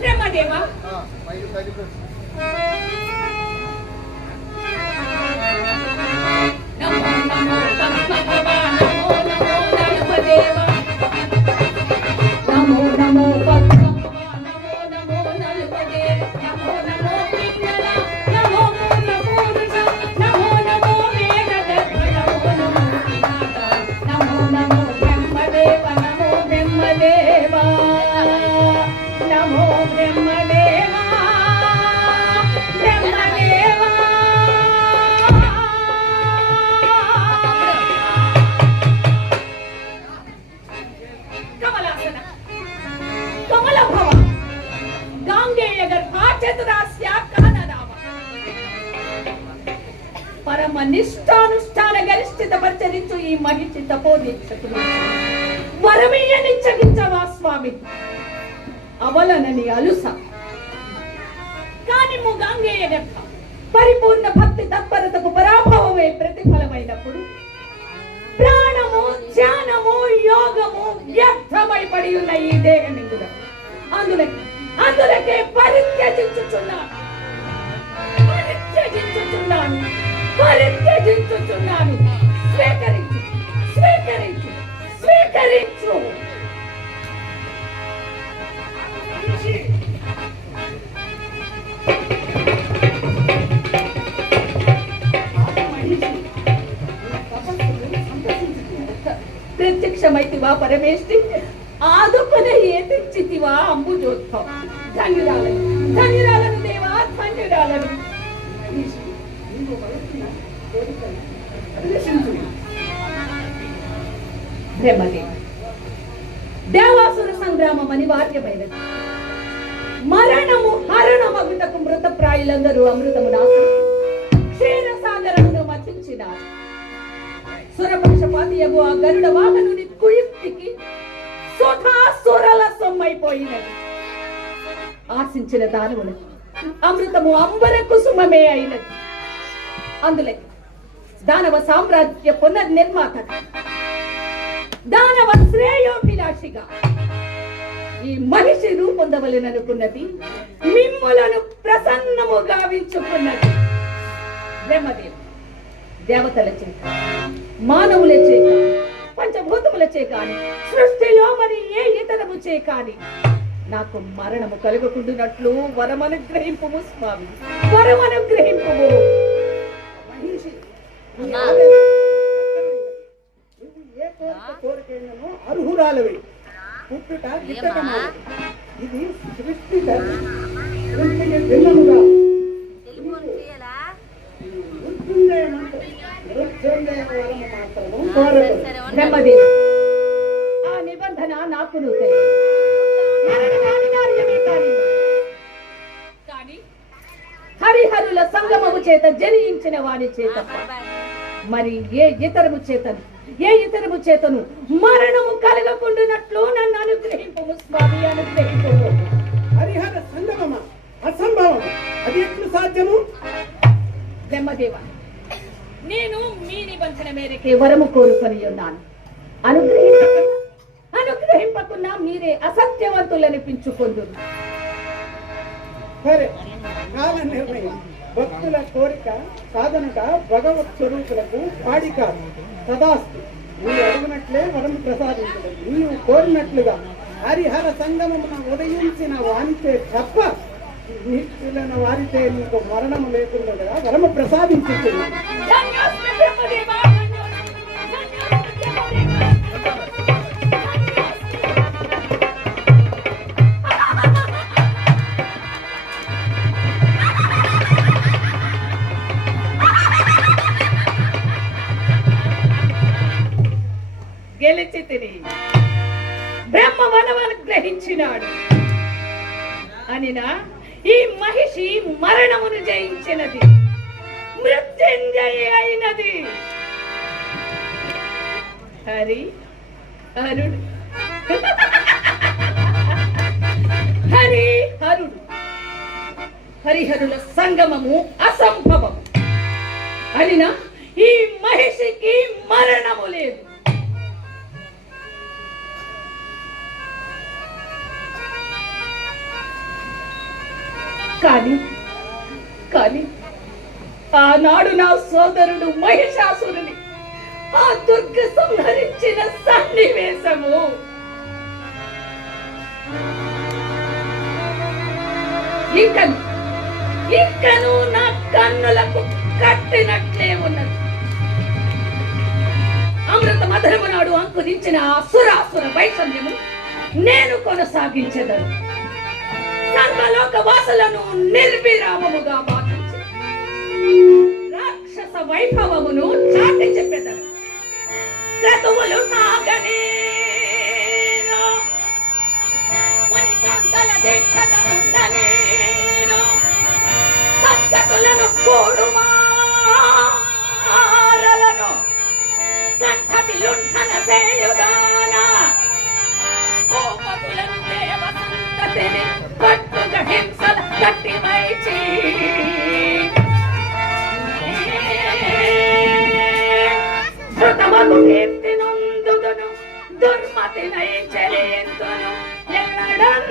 బ్రహ్మదేవా పరమ నిష్ఠానుష్ఠాన గరిష్ఠిత పరిచరించు ఈ మహిళ తపోదీక్షకులు వరమీయనిచ్చగించవా స్వామి అవలనని అలుస కాని గాంగేయ గర్భ పరిపూర్ణ భక్తి తత్పరతకు పరాభవమే ప్రతిఫలమైనప్పుడు ప్రాణము ధ్యానము యోగము వ్యర్థమై పడి ఉన్న ఈ దేహం అందులకే పరిత్యజించుచున్నాను స్వీకరించు స్వీకరించు స్వీకరించు ప్రత్యక్షమైతివా పరమేష్టి ఆదుకునే ఏతిచ్చితివా అంబుజోత్సవం ధన్యురాలను ధన్యురాలను దేవా ధన్యురాలను దేవాసుర సంగ్రామం అనివార్యమైనది మరణము హరణమగుటకు మృతప్రాయులందరూ అమృతము నాశనం క్షీరసాగరమును మతించినారు సురపక్షపాతియగు ఆ గరుడ వాహనుని కుయుక్తికి సుధాసురల సొమ్మైపోయినది ఆశించిన దానవులకు అమృతము అంబర కుసుమమే అయినది అందులే దానవ సామ్రాజ్య పునర్నిర్మాత దానవ శ్రేయోభిలాషిగా ఈ మహిషి రూపొందవలెననుకున్నది మిమ్ములను ప్రసన్నము గావించుకున్నది బ్రహ్మదేవ దేవతల చేత మానవుల చేత పంచభూతముల చే కాని సృష్టిలో మరి ఏ ఇతరము చే కాని నాకు మరణము కలుగకుండునట్లు వరమనుగ్రహింపుము స్వామి వరమనుగ్రహింపుము అర్హురాలవి పుట్టుట ఇది సృష్టి ఆ నిబంధన నాకు హరిహరుల సంగమము చేత జనించిన వాడి చేత మరి ఏ ఇతరము చేతను మరణము కలగకుండానట్లు నన్ను అనుగ్రహింపము స్వామి అనుగ్రహింపము. హరిహర సంగమమ అసంభవం అది ఎట్లు సాధ్యము? బ్రహ్మదేవ నేను మీ నిబంధన మేరకే వరము కోరుకొని ఉన్నాను. అనుగ్రహింపకున్నా మీరే అసత్యవంతులనిపించుకుందురు. సరే, కాల నిర్ణయం. భక్తుల కోరిక సాధనక భగవత్ స్వరూపులకు పాడి కాదు. తదాస్తు. నీవు అడిగినట్లే వరము ప్రసాదించడం. నీవు కోరినట్లుగా హరిహర సంగమమున ఉదయించిన వానితే తప్ప నిష్ఠులైన వారితే నీకు మరణము లేకుండా వరము ప్రసాదించుతున్నాను. తెచ్చి తిని బ్రహ్మ వనవను గ్రహించినాడు అనినా ఈ మహిషి మరణమును జయించినది, మృత్యుంజయ అయినది. హరి హరుడు హరి హరుడు హరిహరుల సంగమము అసంభవము అనినా ఈ మహిషికి మరణము లేదు. కానీ కానీ ఆనాడు నా సోదరుడు మహిషాసురుని ఆ దుర్గ సంహరించిన సన్నివేశము ఇంకను నా కన్నులకు కట్టినట్లే ఉన్నది. అమృత మధురము నాడు అంకురించిన ఆ సురాసుర వైషమ్యము నేను కొనసాగించదను. సర్వలోక వాసులను నిర్విరామముగా బాధించి రాక్షస వైభవమును చాటి చెప్పెదను. క్రతువులు నాగనేను, మునికాంతల దీక్షగా ఉండనేను, సద్గతులను కూడుమారలను కంఠటి లుంఠన చేయుదానా, కోపతులను దేవ సంతతిని కట్టుగా హింసల కట్టి వైచి శృతమగు కీర్తి నందుదును, దుర్మతినై చెలిందును ఎన్నడన్.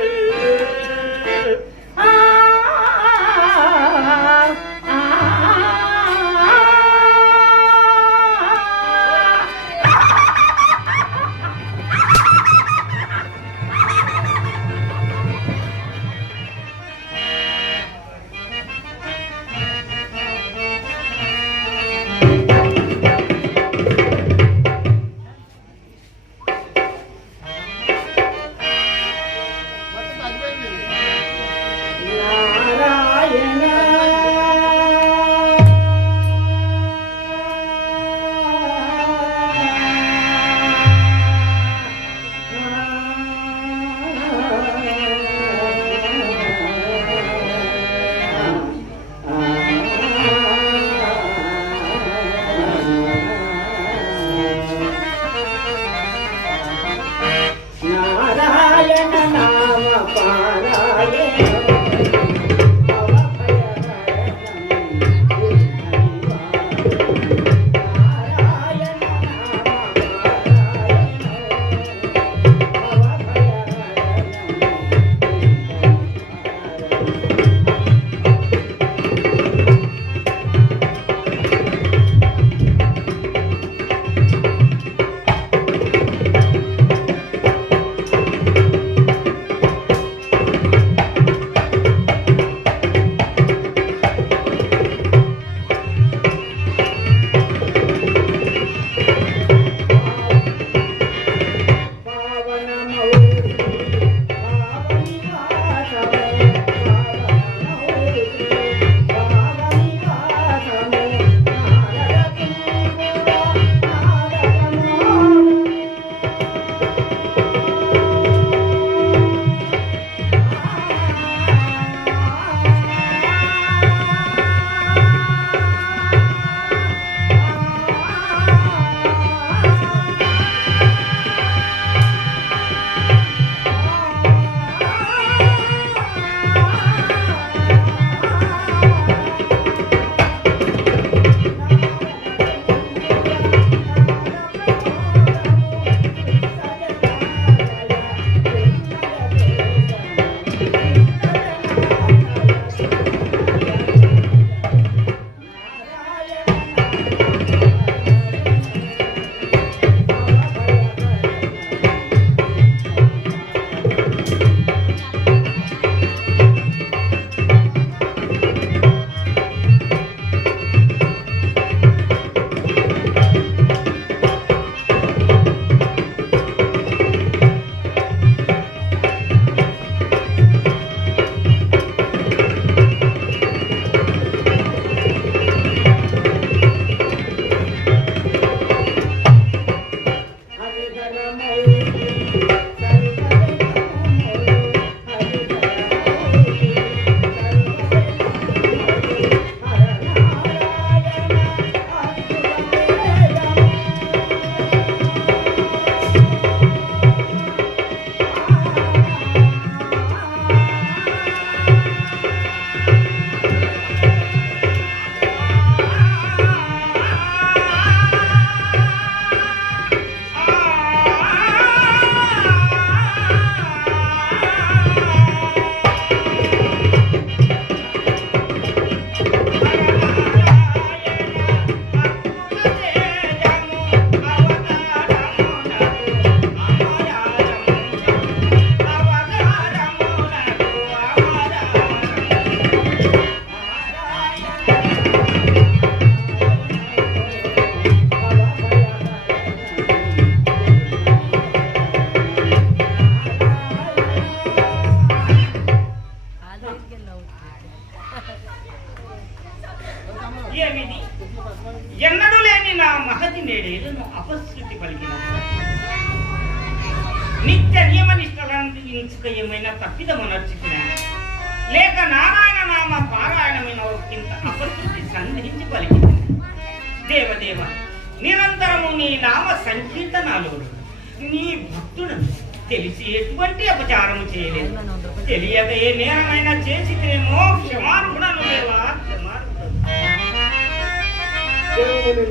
ఏమిది ఎన్నడూ లేని నా మహతి నేడేలను అపశృతి పలికిన నిత్య నియమ నిష్టలను ఇంచుక ఏమైనా తప్పిదమనర్చుకున్న లేక నారాయణ నామ పారాయణమైన ఒకంత అపశృతి సంధించి పలికిన దేవదేవ నిరంతరము నీ నామ సంకీర్తనాలు నీ భక్తులను తెలిసి ఎటువంటి అపచారము చేయలేదు తెలియక ఏ నేరమైనా చేసితేమో క్షమార్పణను లేవా దేవుడు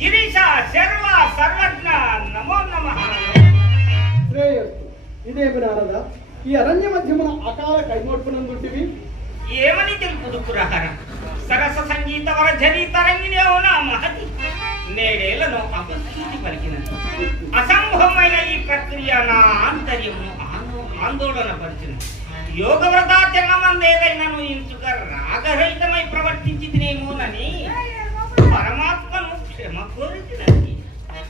గిరీశ శర్వ సర్వజ్ఞ నమో నమః శ్రేయస్సు ఇదేమి నారద ఈ అరణ్య మధ్యమున అకాల కైమోడ్పునందుంటివి ఏమని తెలుపుదు పురహర సరస సంగీత వరజరి తరంగిణి నా మహతి నేడేలను అపశృతి పలికిన అసంభవమైన ఈ ప్రక్రియ నా ఆంతర్యము ఆందోళన పరిచిన యోగ వ్రతాచరణమందేదైనను ఇంచుక రాగరహితమై ప్రవర్తించితినేమోనని పరమాత్మను క్షమ కోరిచినది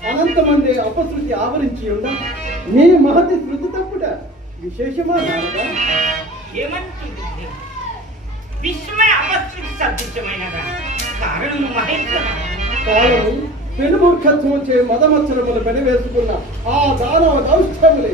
అనంతమంది అపశృతి ఆవరించి ఉండ నీ మహతి శృతి తప్పుట విశేషమా నారద ఏమంటుంది విశ్వమయ అపశృతి సదృశ్యమైనదా కారణము మహేశ్వర కాలము పెనుమూర్ఖత్వం చే మదమచ్చరములు పెనవేసుకున్న ఆ దానవ దౌష్ట్యములే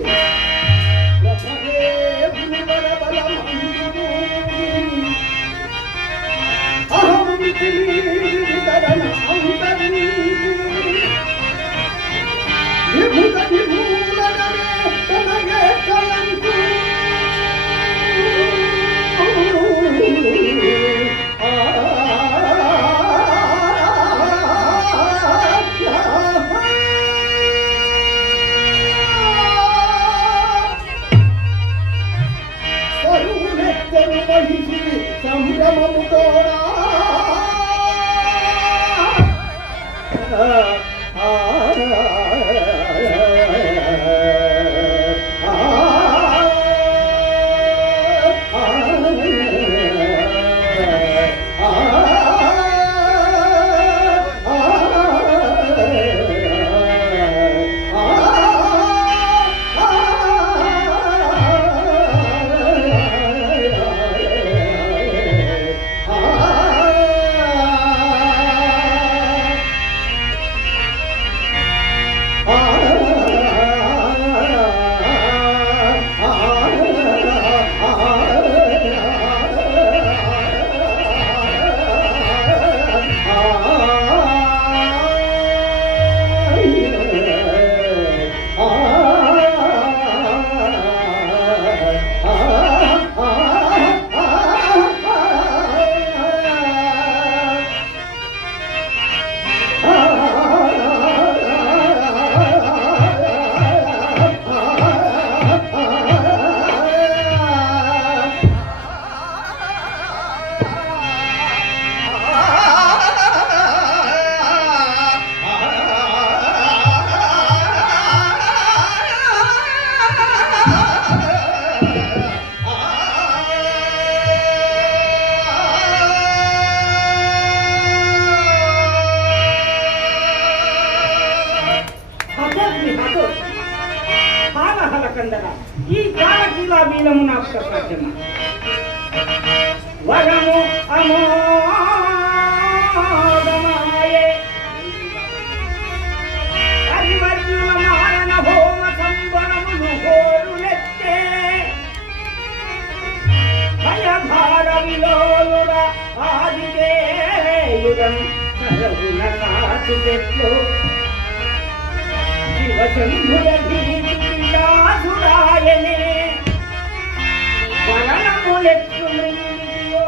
ఈ జానకీలా వీలము నాకు సాధ్యమా వరము అమోదమాయే హరివర్యుల మారణ హోమ సంబరములు హోరులెత్తే భయభార విలోలుడ ఆదిదేయుడం సరవుల కాచుదెట్లో శివశంభుల భీతిరాసురాయనే వరణములెత్తు మృంగియో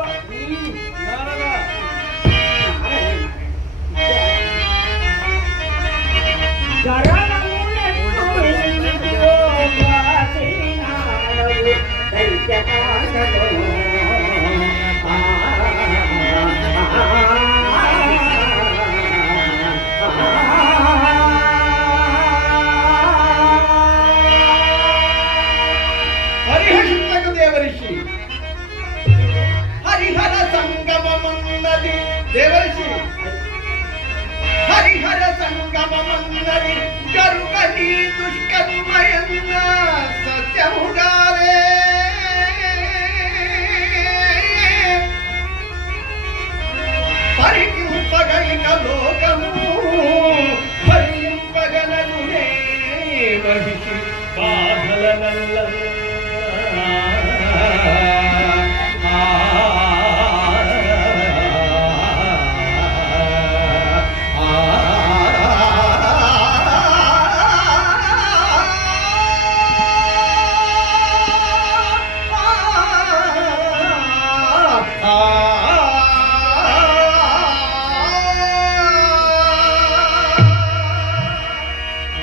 గరణములెత్తు మృంగియో వాసినాడవు దైత్యపాశలో దేవరిషి హరిహర సంగమమున్నది దేవరిషి హరిహర సంగమమున్నది గరుగని దుష్కర్మయన్న సత్యముగారే మహిషి బాధలనల్ల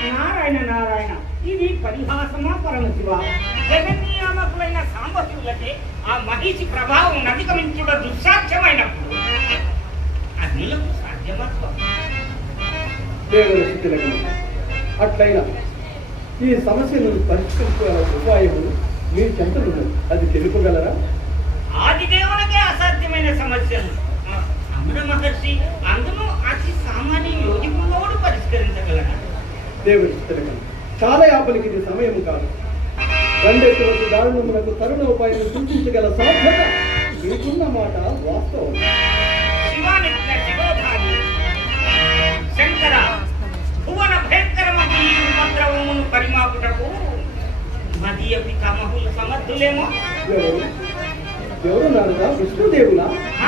నారాయణ నారాయణ, ఇది పరిహాసమా పరమశివ? జగన్నియామకులైన సాంబశివులకే ఆ మహిషి ప్రభావం అధిగమించుట దుస్సాధ్యమైనప్పుడు అగ్నులకు సాధ్యమా? దేవుని స్థితిలకు అట్లయినా ఈ సమస్యను పరిష్కరించే ఉపాయములు మీ చెంతలు అది తెలుపగలరా? ఆదిదేవునికే అసాధ్యమైన సమస్యలు అమర మహర్షి అందును అతి సామాన్య యోగికులోడు పరిష్కరించగలరా? దేవుని స్థితిలకు చాలా యాపలికి ఇది సమయం కాదు. రెండేటువంటి దారుణములకు తరుణ ఉపాయం సూచించగల సాధ్యత మీకున్న మాట వాస్తవం. శివానిత్య శివోధారి శంకర భువన భయంకరమగు ఈ ఉపద్రవమును పరిమాపుటకు మదీయ పితామహులు సమర్థులేమో. ఎవరు నారదా? విష్ణుదేవులా? ఆ